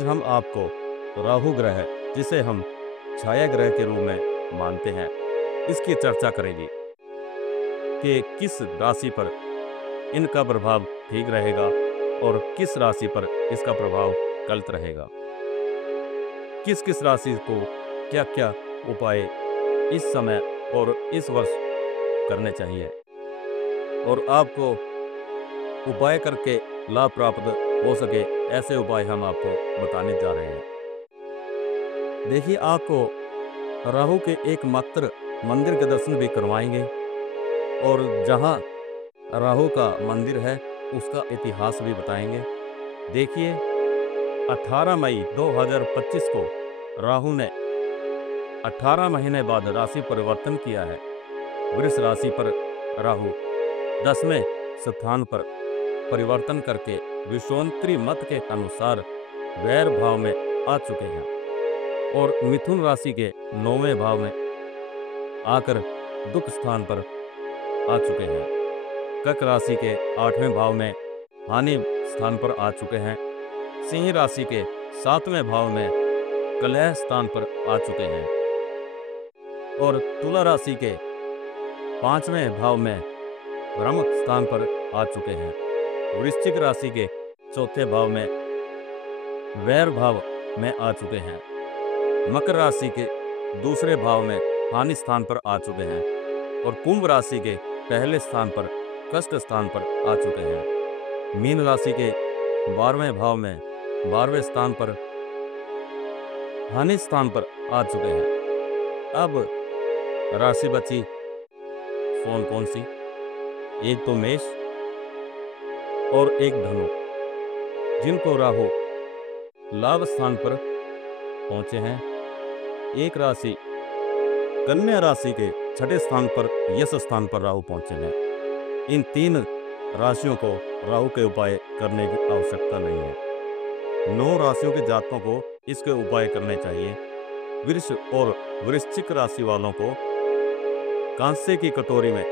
हम आपको राहु ग्रह, जिसे हम छाया ग्रह के रूप में मानते हैं, इसकी चर्चा करेंगे कि किस राशि पर इनका प्रभाव ठीक रहेगा और किस राशि पर इसका प्रभाव गलत रहेगा। किस किस राशि को क्या क्या उपाय इस समय और इस वर्ष करने चाहिए और आपको उपाय करके लाभ प्राप्त हो सके, ऐसे उपाय हम आपको बताने जा रहे हैं। देखिए, आपको राहु के एकमात्र मंदिर के दर्शन भी करवाएंगे और जहां राहु का मंदिर है उसका इतिहास भी बताएंगे। देखिए, 18 मई 2025 को राहु ने 18 महीने बाद राशि परिवर्तन किया है। वृष राशि पर राहु 10वें स्थान पर परिवर्तन करके विश्वोत्तरी मत के अनुसार वैर भाव में आ चुके हैं और मिथुन राशि के 9वें भाव में आकर दुख स्थान पर आ चुके हैं। कर्क राशि के 8वें भाव में हानि स्थान पर आ चुके हैं। सिंह राशि के 7वें भाव में कलह स्थान पर आ चुके हैं और तुला राशि के 5वें भाव में ब्रह्म स्थान पर आ चुके हैं। वृश्चिक राशि के 4थे भाव में वैर भाव में आ चुके हैं। मकर राशि के 2 भाव में हानि स्थान पर आ चुके हैं और कुंभ राशि के पहले स्थान पर कष्ट स्थान पर आ चुके हैं। मीन राशि के 12वें भाव में 12वें स्थान पर हानि स्थान पर आ चुके हैं। अब राशि बची कौन कौन सी? एक तो मेष और एक धनु, जिनको राहु लाभ स्थान पर पहुंचे हैं। एक राशि कन्या राशि के 6ठे स्थान पर यश स्थान पर राहु पहुंचे हैं। इन 3 राशियों को राहु के उपाय करने की आवश्यकता नहीं है। 9 राशियों के जातकों को इसके उपाय करने चाहिए। वृष और वृश्चिक राशि वालों को कांसे की कटोरी में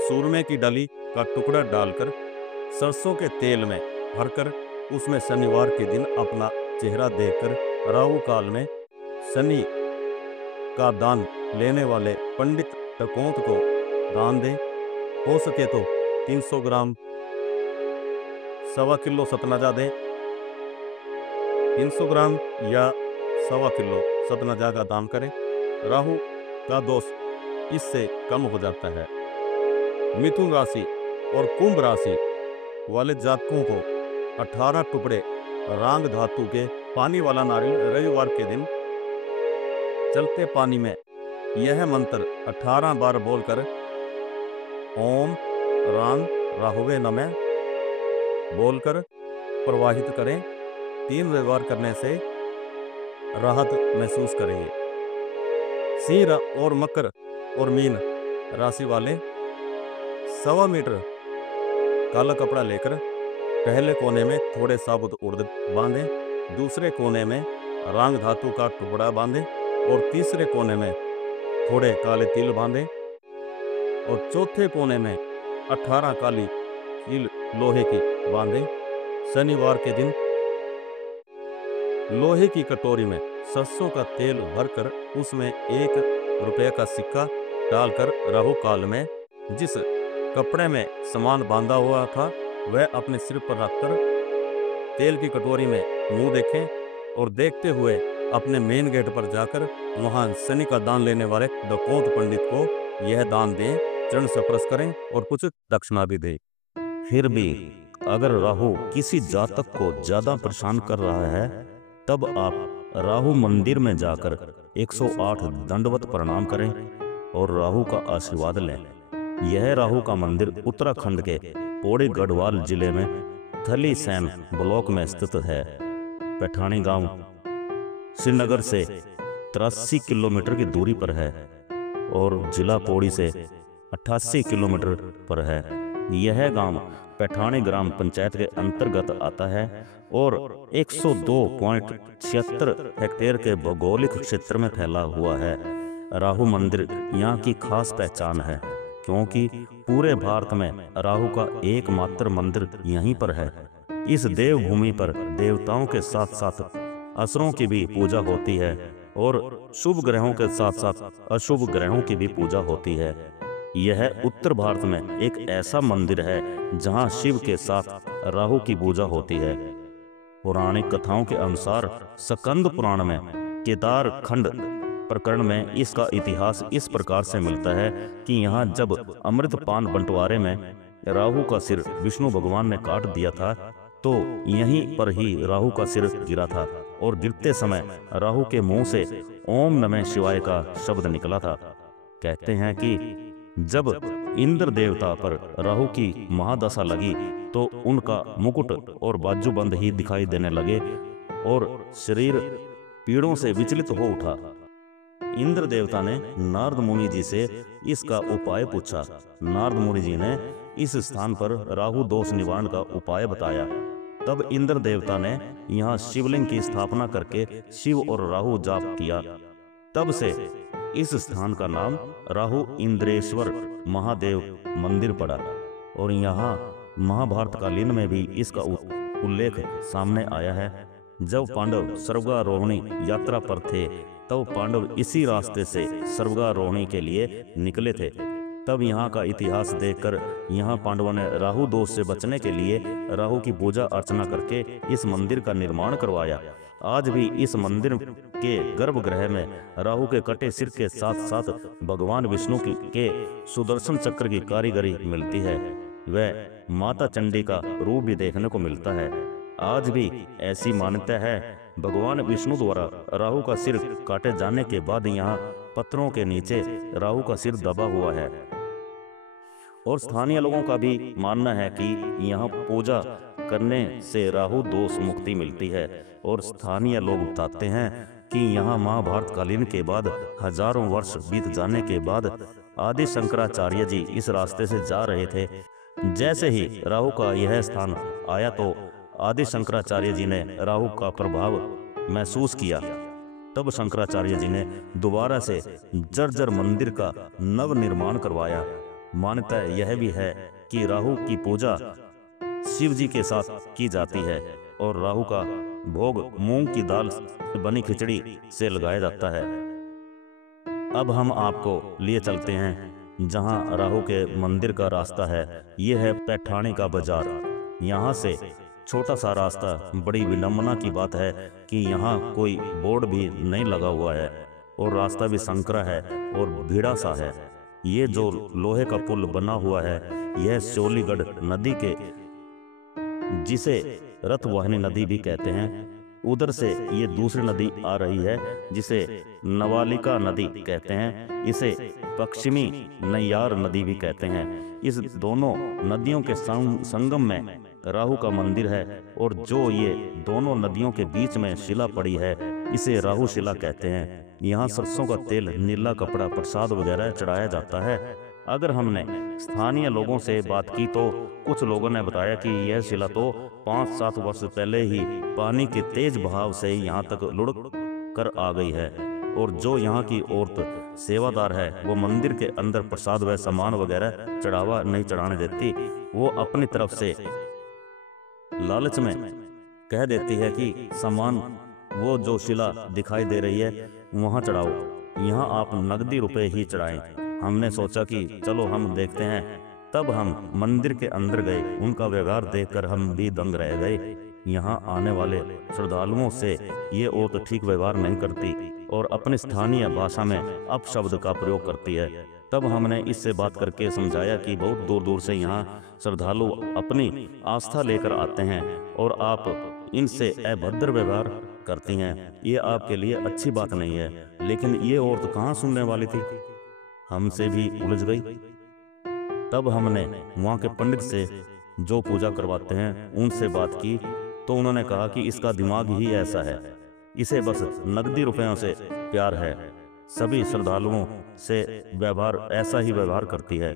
सूरमे की डली का टुकड़ा डालकर सरसों के तेल में भरकर उसमें शनिवार के दिन अपना चेहरा देखकर राहु काल में शनि का दान लेने वाले पंडित टकोंत को दान दें। हो सके तो 300 ग्राम 1.25 किलो सतनजा दें। 300 ग्राम या 1.25 किलो सतनजा का दान करें। राहु का दोष इससे कम हो जाता है। मिथुन राशि और कुंभ राशि वाले जातकों को 18 टुकड़े रांग धातु के पानी वाला नारियल रविवार के दिन चलते पानी में यह मंत्र 18 बार बोलकर ओम रांग राहुवे नमः बोलकर प्रवाहित करें। 3 रविवार करने से राहत महसूस करेंगे। सिंह और मकर और मीन राशि वाले 1.25 मीटर काला कपड़ा लेकर पहले कोने में थोड़े साबुत उड़द बांधें, दूसरे कोने में रांग धातु का टुकड़ा बांधें और तीसरे कोने में थोड़े काले तिल बांधें और चौथे कोने में 18 काली कील लोहे की बांधें। शनिवार के दिन लोहे की कटोरी में सरसों का तेल भरकर उसमें 1 रुपये का सिक्का डालकर राहु काल में जिस कपड़े में सामान बांधा हुआ था वह अपने सिर पर रखकर तेल की कटोरी में मुंह देखें और देखते हुए अपने मेन गेट पर जाकर वहां शनि का दान लेने वाले डकोंत पंडित को यह दान दें, चरण स्पर्श करें और कुछ दक्षिणा भी दें। फिर भी अगर राहु किसी जातक को ज्यादा परेशान कर रहा है तब आप राहु मंदिर में जाकर 108 दंडवत प्रणाम करें और राहु का आशीर्वाद लें। यह राहु का मंदिर उत्तराखंड के पौड़ी गढ़वाल जिले में थली सैन ब्लॉक में स्थित है। पैठानी गांव श्रीनगर से 83 किलोमीटर की दूरी पर है और जिला पौड़ी से 88 किलोमीटर पर है। यह गांव पैठानी ग्राम पंचायत के अंतर्गत आता है और 102.76 हेक्टेयर के भौगोलिक क्षेत्र में फैला हुआ है। राहु मंदिर यहाँ की खास पहचान है क्योंकि पूरे भारत में राहु का एकमात्र मंदिर यहीं पर है। इस देवभूमि पर देवताओं के साथ साथ असुरों की भी पूजा होती है और शुभ ग्रहों के साथ साथ अशुभ ग्रहों की भी पूजा होती है। यह उत्तर भारत में एक ऐसा मंदिर है जहां शिव के साथ राहु की पूजा होती है। पौराणिक कथाओं के अनुसार स्कंद पुराण में केदार खंड प्रकरण में इसका इतिहास इस प्रकार से मिलता है कि यहाँ जब अमृतपान बंटवारे में राहु का सिर विष्णु भगवान ने काट दिया था तो यहीं पर ही राहु का सिर गिरा था और गिरते समय राहु के मुंह से ओम नमः शिवाय का शब्द निकला था। कहते हैं कि जब इंद्र देवता पर राहु की महादशा लगी तो उनका मुकुट और बाजूबंद ही दिखाई देने लगे और शरीर पीड़ों से विचलित हो उठा। इंद्र देवता ने नारद मुनि जी से इसका उपाय पूछा। नारद मुनि जी ने इस स्थान पर राहु दोष निवारण का उपाय बताया। तब इंद्र देवता ने यहाँ शिवलिंग की स्थापना करके शिव और राहु जाप किया। तब से इस स्थान का नाम राहु इंद्रेश्वर महादेव मंदिर पड़ा और यहाँ महाभारत कालीन में भी इसका उल्लेख सामने आया है। जब पांडव स्वर्गारोहणी यात्रा पर थे तब पांडव इसी रास्ते से स्वर्गारोहणी के लिए निकले थे। तब यहाँ का इतिहास देखकर यहाँ पांडवों ने राहु दोष से बचने के लिए राहु की पूजा अर्चना करके इस मंदिर का निर्माण करवाया। आज भी इस मंदिर के गर्भगृह में राहु के कटे सिर के साथ साथ भगवान विष्णु के सुदर्शन चक्र की कारीगरी मिलती है। वह माता चंडी का रूप भी देखने को मिलता है। आज भी ऐसी मान्यता है भगवान विष्णु द्वारा राहु का सिर काटे जाने के बाद यहाँ पत्थरों के नीचे राहु का सिर दबा हुआ है और स्थानीय लोगों का भी मानना है कि यहाँ पूजा करने से राहु दोष मुक्ति मिलती है। और स्थानीय लोग बताते हैं कि यहाँ महाभारत कालीन के बाद हजारों वर्ष बीत जाने के बाद आदि शंकराचार्य जी इस रास्ते से जा रहे थे। जैसे ही राहु का यह स्थान आया तो आदि शंकराचार्य जी ने राहु का प्रभाव महसूस किया। तब शंकराचार्य जी ने दोबारा से जर्जर मंदिर का नव निर्माण करवाया। मान्यता यह भी है कि राहु की पूजा शिव जी के साथ की जाती है और राहु का भोग मूंग की दाल बनी खिचड़ी से लगाया जाता है। अब हम आपको लिए चलते हैं जहां राहु के मंदिर का रास्ता है। यह है पैठाणी का बाजार। यहाँ से छोटा सा रास्ता, बड़ी विडंबना की बात है कि यहाँ कोई बोर्ड भी नहीं लगा हुआ है और रास्ता भी संकरा है और भीड़ा सा है। ये जो लोहे का पुल बना हुआ है यह शोलीगढ़ नदी के, जिसे रथवाहिनी नदी भी कहते हैं, उधर से ये दूसरी नदी आ रही है जिसे नवालिका नदी कहते हैं। इसे पश्चिमी नैयार नदी भी कहते हैं। इस दोनों नदियों के संगम में राहु का मंदिर है और जो ये दोनों नदियों के बीच में शिला पड़ी है इसे राहु शिला कहते हैं। यहाँ सरसों का तेल, नीला कपड़ा, प्रसाद वगैरह चढ़ाया जाता है। अगर हमने स्थानीय लोगों से बात की तो कुछ लोगों ने बताया कि यह शिला तो 5-7 वर्ष पहले ही पानी के तेज बहाव से यहाँ तक लुढ़क कर आ गई है और जो यहाँ की औरत सेवादार है वो मंदिर के अंदर प्रसाद व सामान वगैरह चढ़ावा नहीं चढ़ाने देती। वो अपनी तरफ से लालच में कह देती है कि सामान वो जो शिला दिखाई दे रही है वहाँ चढ़ाओ, यहाँ आप नकदी रुपए ही चढ़ाएं। हमने सोचा कि चलो हम देखते हैं। तब हम मंदिर के अंदर गए। उनका व्यवहार देखकर हम भी दंग रह गए। यहाँ आने वाले श्रद्धालुओं से ये औरत ठीक व्यवहार नहीं करती और अपनी स्थानीय भाषा में अपशब्द का प्रयोग करती है। तब हमने इससे बात करके समझाया कि बहुत दूर दूर से यहाँ श्रद्धालु अपनी आस्था लेकर आते हैं और आप इनसे अभद्र व्यवहार करती हैं, ये आपके लिए अच्छी बात नहीं है। लेकिन ये औरत कहाँ सुनने वाली थी, हमसे भी उलझ गई। तब हमने वहाँ के पंडित से जो पूजा करवाते हैं उनसे बात की तो उन्होंने कहा कि इसका दिमाग ही ऐसा है, इसे बस नकदी रुपयों से प्यार है। सभी श्रद्धालुओं से व्यवहार ऐसा ही व्यवहार करती है।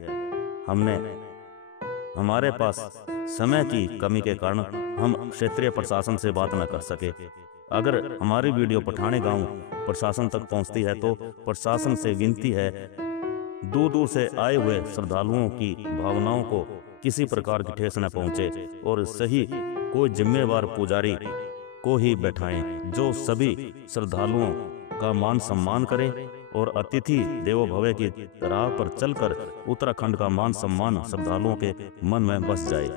हमारे पास समय की कमी के कारण हम क्षेत्रीय प्रशासन से बात न कर सके। अगर हमारी वीडियो पठाने गांव प्रशासन तक पहुंचती है तो प्रशासन से विनती है दूर दूर से आए हुए श्रद्धालुओं की भावनाओं को किसी प्रकार की ठेस न पहुंचे और सही कोई जिम्मेवार पुजारी को ही बैठाएं, जो सभी श्रद्धालुओं का मान सम्मान करे और अतिथि देवो भव की राह पर चलकर उत्तराखंड का मान सम्मान श्रद्धालुओं के मन में बस जाए।